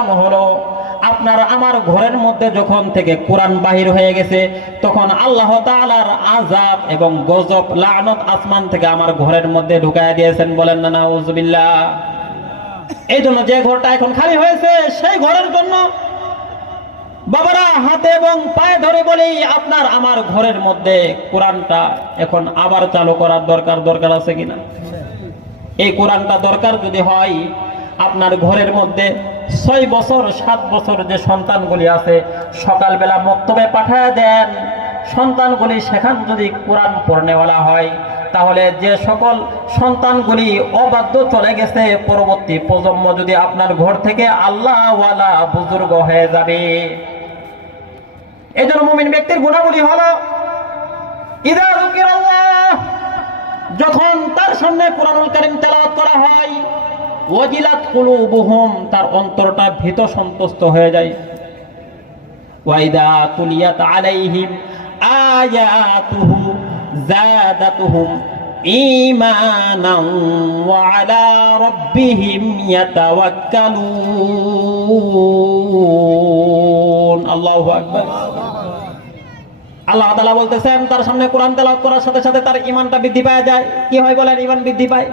হলো আপনার আমার ঘরের মধ্যে যখন থেকে কোরআন বাহির হয়ে গেছে, তখন আল্লাহ তাআলার আযাব এবং গজব লানত আসমান থেকে আমার ঘরের মধ্যে ঢুকায় দিয়েছেন। বলেন না নাউযুবিল্লাহ। এই জন্য যে ঘরটা এখন খালি হয়েছে, সেই ঘরের জন্য বাবারা হাতে এবং পায়ে ধরে বলি, আপনার আমার ঘরের মধ্যে কোরআনটা এখন আবার চালু করার দরকার আছে কিনা? এই কোরআনটা দরকার যদি হয়, আপনার ঘরের মধ্যে 6 বছর 7 বছর যে সন্তানগুলি আছে, সকালবেলা মক্তবে পাঠায় দেন। সন্তানগুলি সেখান যদি কোরআন পড়নেওয়ালা হয়, তাহলে যে সকল সন্তানগুলি অবাধ্য চলে গেছে, পরবর্তী প্রজন্ম যদি আপনার ঘর থেকে আল্লাহওয়ালা বুজুর্গ হয়ে যাবে। এই জন্য মুমিন ব্যক্তির গুণাবলী হলো, ইযা যুকিরাল্লাহ, যখন তার সামনে কোরআনুল কারীম তেলাওয়াত করা হয়, ওয়াজিলাত কুলুবুহুম, তার অন্তরটা ভীত সন্তুষ্ট হয়ে যায়। ওয়া ইযা তুলিয়াত আলাইহিম আয়াতুহু যাদাতুহুম ঈমানান ওয়া আলা রাব্বিহিম ইয়াতাওয়াক্কালুন। আল্লাহু আকবার। আল্লাহ তাআলা বলতেছেন, তার সামনে কোরআন তেলাওয়াত করার সাথে সাথে তার ঈমানটা বৃদ্ধি পায় যায়। কি হয় বলেন? ঈমান বৃদ্ধি পায়।